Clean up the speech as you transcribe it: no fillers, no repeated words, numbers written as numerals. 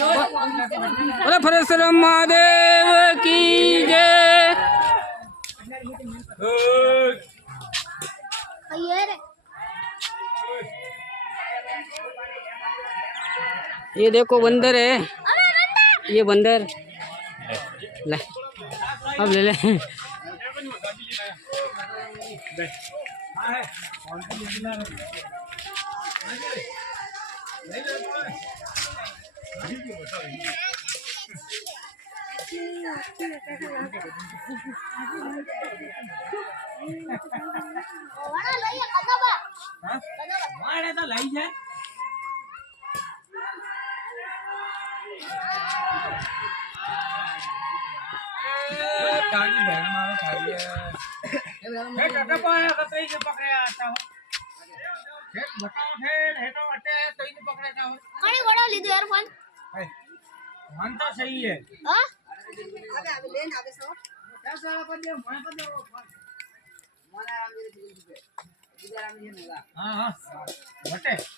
बोले फरेश्वर महादेव की जय। ये देखो बंदर है, ये बंदर ले, अब ले ले। सही है हाँ हाँ